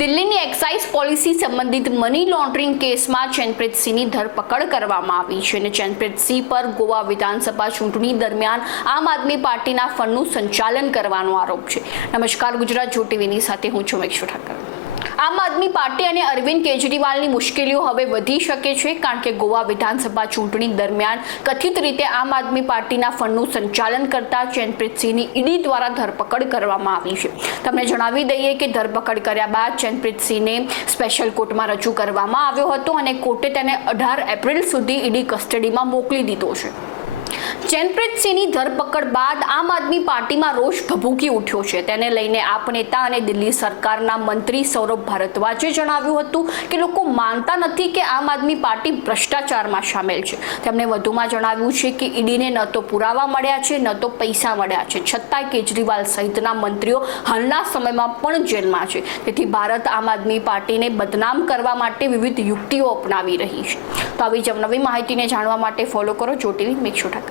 દિલ્હીની excise policy સંબંધિત money laundering કેસમાં ચેનપ્રીતસિંહની ધરપકડ કરવામાં આવી છે અને ચેનપ્રીતસિંહ પર ગોવા વિધાનસભા ચૂંટણી દરમિયાન આમ આદમી પાર્ટીના ફંડનું સંચાલન કરવાનો આરોપ છે। નમસ્કાર, ગુજરાત જો ટીવીની સાથે હું છું મેક્ષુ ઠાકર। આમ આદમી પાર્ટી અને અરવિંદ કેજરીવાલની મુશ્કેલીઓ હવે વધી શકે છે, કારણ કે ગોવા વિધાનસભા ચૂંટણી દરમિયાન કથિત રીતે આમ આદમી પાર્ટીના ફંડનું સંચાલન કરતા ચેનપ્રીતસિંહની ઈડી દ્વારા ધરપકડ કરવામાં આવી છે। તમને જણાવી દઈએ કે ધરપકડ કર્યા બાદ ચેનપ્રીતસિંહને સ્પેશિયલ કોર્ટમાં રજૂ કરવામાં આવ્યો હતો અને કોર્ટે તેને 18 એપ્રિલ સુધી ઈડી કસ્ટડીમાં મોકલી દીધો છે। ચેનપ્રીતસિંહની ધરપકડ બાદ આમ આદમી પાર્ટીમાં રોષ ભભૂકી ઉઠ્યો છે। તેને લઈને આપ નેતા અને દિલ્હી સરકારના મંત્રી સૌરભ ભારદ્વાજે જણાવ્યું હતું કે લોકો માનતા નથી કે આમ આદમી પાર્ટી ભ્રષ્ટાચારમાં સામેલ છે। તેમણે વધુમાં જણાવ્યું છે કે ઈડીને ન તો પુરાવા મળ્યા છે, ન તો પૈસા મળ્યા છે, છતાંય કેજરીવાલ સહિતના મંત્રીઓ હાલના સમયમાં પણ જેલમાં છે। તેથી ભારત આમ આદમી પાર્ટીને બદનામ કરવા માટે વિવિધ યુક્તિઓ અપનાવી રહી છે। તો આવી જ નવી માહિતીને જાણવા માટે ફોલો કરો જો ટીવી મેક્ષુ ઠાકર।